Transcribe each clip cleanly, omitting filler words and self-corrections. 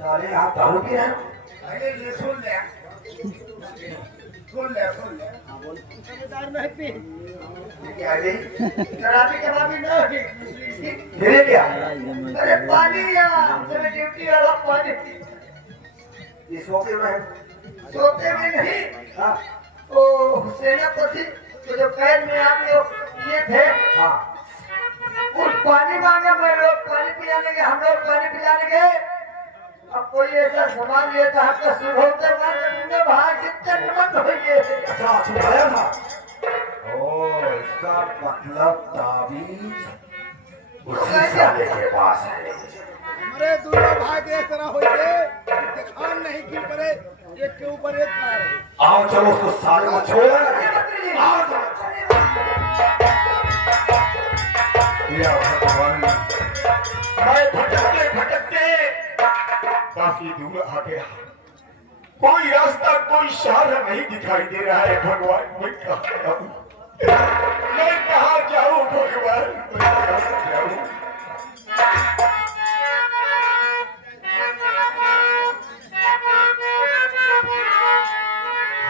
साले आप दारू पी रहे हो? अरे ये सुन ले हाँ बोल। समझदार नहीं पी। क्या है? शराबी कबाबी ना फिर क्या? अरे पानी यार तेरे ड्यूटी वाला पानी ये सोते में है? सोते में नहीं हाँ ओ सेनापति तो जो कैद में आप लोग ये थे हाँ। उस पानी मांगे मैं लोग पानी पिलाने के हम लोग पानी पिलाने गए अब कोई ऐसा सामान ये था आपका सुबह में बाहर कितने नमक हो गए अच्छा सुनाया था। ओ इसका मतलब ताबीज उसी साले के पास है। हमारे दोनों भाई के इस तरह हो गए दिखान नहीं क्यों पड़े एक के ऊपर एक कार है। आओ चलो उसको साले को छोड़ो। आओ चलो। ये आओ भगवान। मैं भटकते भटकते काफी दूर आ गया। कोई रास्ता कोई इशारा नहीं दिखाई दे रहा है भगवान। मैं कहाँ जाऊँ? मैं कहाँ जाऊँ भगवान? मैं कहाँ जाऊँ?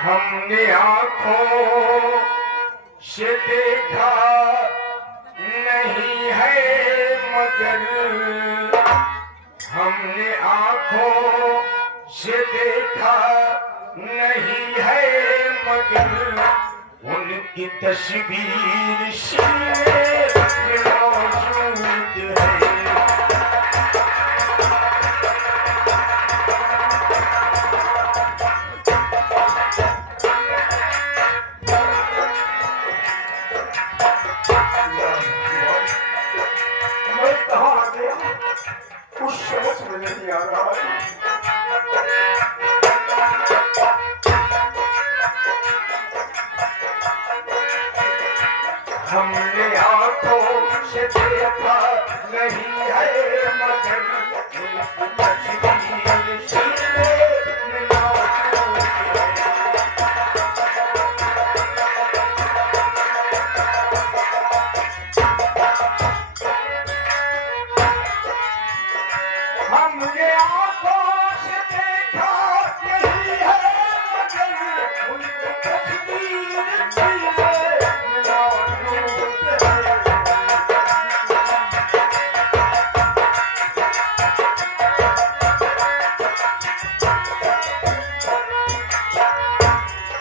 हमने आँखों से देखा नहीं है मगर हमने आँखों से देखा नहीं है मगर उनकी तस्वीर सीने में मौजूद है। मैं कहाँ आ गया कुछ समझ में नहीं आ रहा है। हमने आँखों से देखा नहीं है मगर उनकी तस्वीर सीने में मौजूद है। हमने आँखों से देखा नहीं है मगर उनकी तस्वीर सीने में मौजूद है।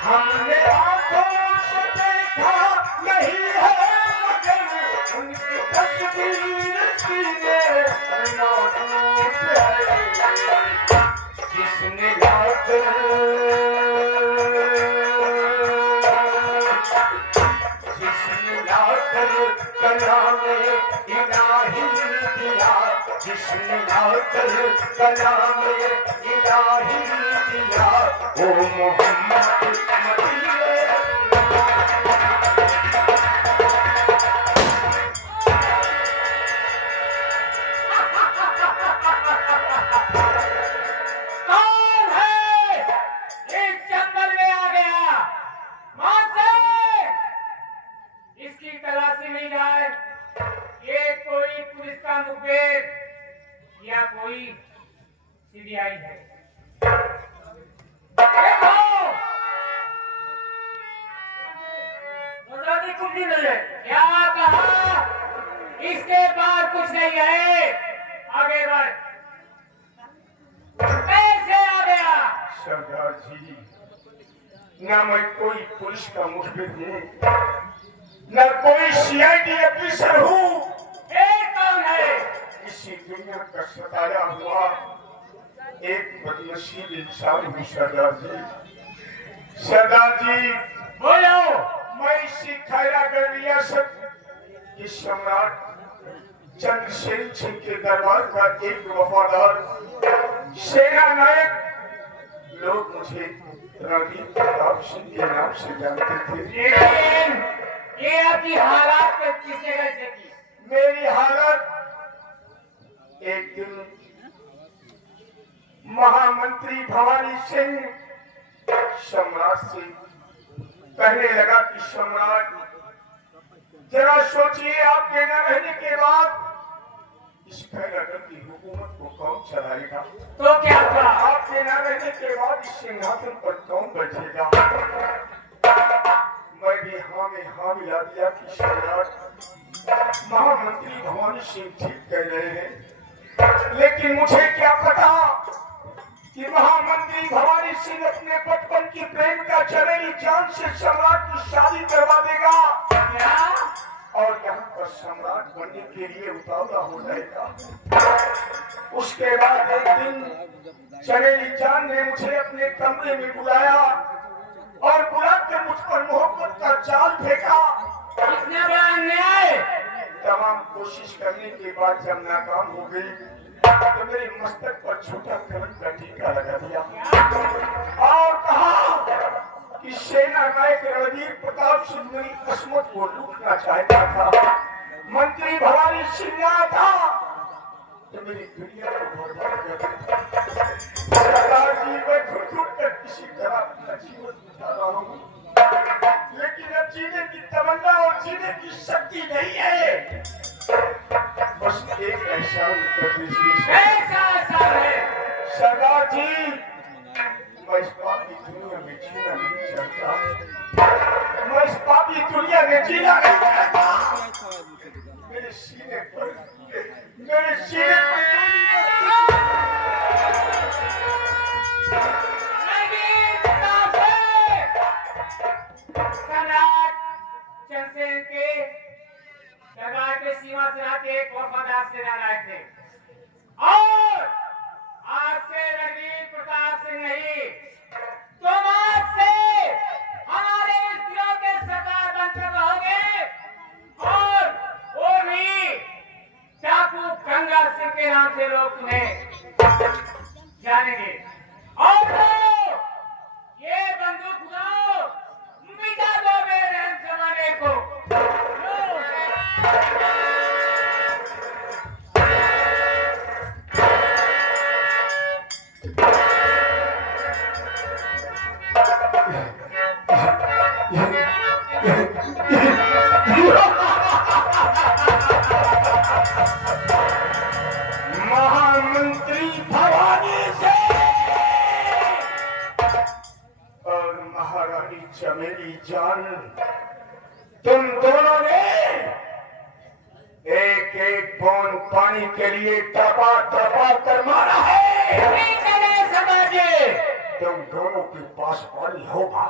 हमने आँखों से देखा नहीं है मगर उनकी तस्वीर सीने में मौजूद है। जिसने लाकर कलामे इलाही दिया जिसने लाकर कलामे इलाही दिया ओ मोहम्मद मदीने। कौन है इस जंगल में आ गया वहां से इसकी तलाशी ली जाए। ये कोई पुलिस का मुखबिर या कोई सीबीआई है। देखो आजादी कुछ नहीं मिले क्या कहा इसके पास कुछ नहीं है। आगे बढ़ कैसे आ गया? सरदार जी न मैं कोई पुलिस का मुखबिर हूँ न कोई सीआईडी ऑफिसर हूँ। ये कौन है? इसी दुनिया का सताया हुआ एक बदनसीब इंसान हूँ सरदार जी। सरदार जी बोलो। मैं इसी खैरागढ़ रियासत के सम्राट चंद्रसेन सिंह के दरबार का एक वफादार सेना नायक। लोग मुझे रणदीप प्रताप सिंह के नाम से जानते थे। लेकिन ये आपकी हालात किसने कैसे की? मेरी हालत एक दिन महामंत्री भवानी सिंह सम्राट से कहने लगा कि सम्राट जरा सोचिए आपके न रहने के बाद इस खैरागढ़ की हुकूमत को कौन चलाएगा? तो क्या था? आपके न रहने के बाद इस सिंहासन पर कौन बैठेगा? मैं भी हाँ में हाँ मिला दिया कि सम्राट महामंत्री भवानी सिंह ठीक कह रहे हैं, लेकिन मुझे क्या पता कि महामंत्री भवानी सिंह अपने बचपन की प्रेम का चमेली जान से सम्राट की शादी करवा देगा क्या? और यहाँ पर सम्राट बनने के लिए उतावला हो जाएगा। उसके बाद एक दिन चमेली जान ने मुझे अपने कमरे में बुलाया और बुलाकर मुझ पर मोहब्बत का जाल फेंका। इतना बड़ा अन्याय! तमाम कोशिश करने के बाद जब नाकाम हो गई तो मेरे मस्तक पर छोटा कलम का टीका लगा दिया और कहा कि सेना नायक रणवीर प्रताप सिंह मेरी किस्मत को लूटना चाहता था। मंत्री भवानी सिंह आया था तो मेरी दुनिया को बर्बाद कर दिया। सरदार जी मैं घुट कर किसी तरह अपना जीवन बिता रहा हूँ, लेकिन अब जीने की तमन्ना और जीने की शक्ति नहीं है। बस एक एहसान कर दीजिए ऐसा एहसान है। सरदार जी, मैं इस पापी दुनिया में जीना नहीं चाहता। मैं इस पापी दुनिया में जीना नहीं चाहता। मेरे सीने पर चंद्रसेन के दरबार के सीमा से आके एक वफादार सेनानी आए थे और आज से रणवीर प्रताप सिंह नहीं, तुम आज से हमारे इस दिलों के सरदार बनकर रहोगे और वो भी डाकू गंगा सिंह के नाम से लोग तुम्हें जानेंगे। और तो ये बंदूक उठाओ, मिटा दो मेरे जमाने को। महामंत्री भवानी से और महारानी चमेली जान, तुम दोनों ने एक एक बूंद पानी के लिए तपा तपा कर मारा है। तुम दोनों के पास पानी होगा,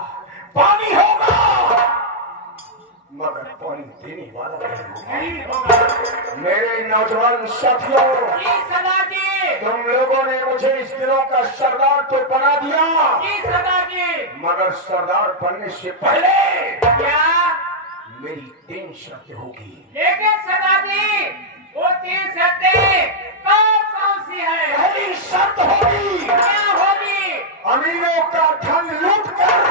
मगर पानी देने वाला नहीं होगा। मेरे नौजवान साथियों, तुम लोगों ने मुझे इस दिनों का सरदार तो बना दिया, मगर सरदार बनने से पहले क्या? मेरी 3 शर्तें होगी। लेकिन सरदार जी, वो 3 शर्तें कौन सी है? पहली शर्त होगी, क्या होगी? अमीरों का धन लूट कर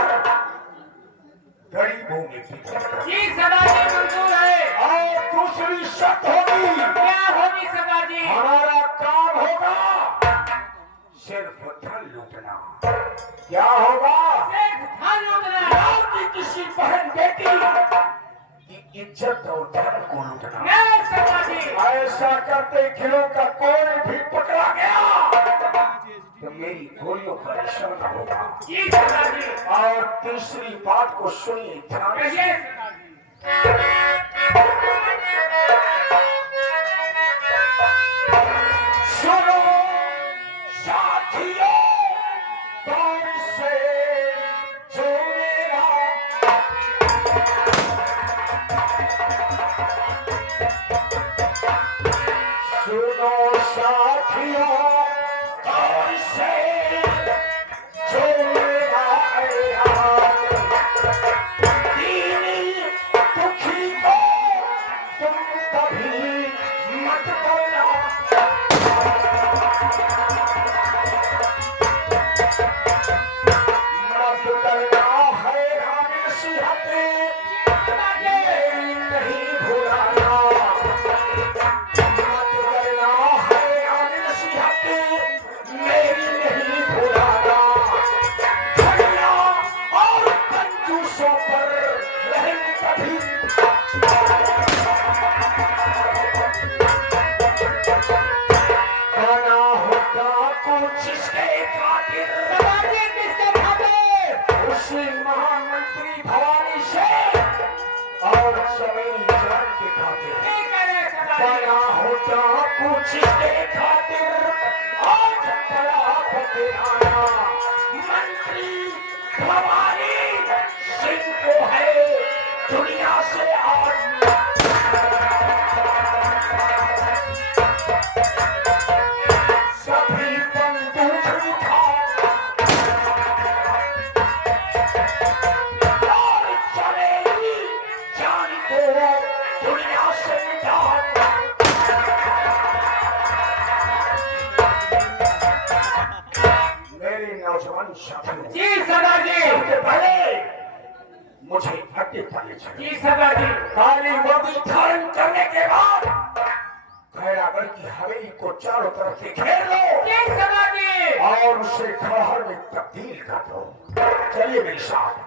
गरीबों में बिखेरना। जी सरदार जी, मंजूर है। और दूसरी शर्त होगी, क्या होगी सरदार जी? हमारा काम होगा सिर्फ धन लूटना। क्या होगा? सिर्फ धन लूटना। गांव की किसी बहन बेटी की इज्जत और धन को लूटना। नहीं सरदार जी। ऐसा करते खिलों का कोई भी पकड़ा गया तो मेरी गोलियों का निशाना होगा। जी सरदार जी। और तीसरी बात को सुनिए ध्यान से। कहिए सरदार जी। सुनो साथियों, दौड़ से जो मेरा सुनो साथियों, दौड़ से जो मेरा दीनी दुखी को तुम कभी मत बोला। मत करना हैरान नसीहतें, मेरी नहीं भुलाना। मत करना हैरान नसीहतें, मेरी नहीं भुलाना। ठगिया और कंजूसों पर रहम कभी बना हो कुछ इसके खातिर समाधि किसके खातिर? उसी महामंत्री भवानी से और सभी जान के खातिर ठीक है सरदार जी। बड़ा होता कुछ इसके खातिर आज बड़ा फतेहाना मंत्री भवानी सिंह को है दुनिया से आज सभी बंदूक उठा और चलेगी जान को दुनिया से मिटा मेरे नौजवान साथियों जी सरदार जी। सबसे पहले मुझे अड्डे पर ले चलो जी सरदार जी। काली वर्दी धारण करने के बाद खैरागढ़ की हवेली को चारों तरफ से घेर लो जी सरदार जी। और उसे खड़हर में तब्दील कर दो। चलिए मेरे साथ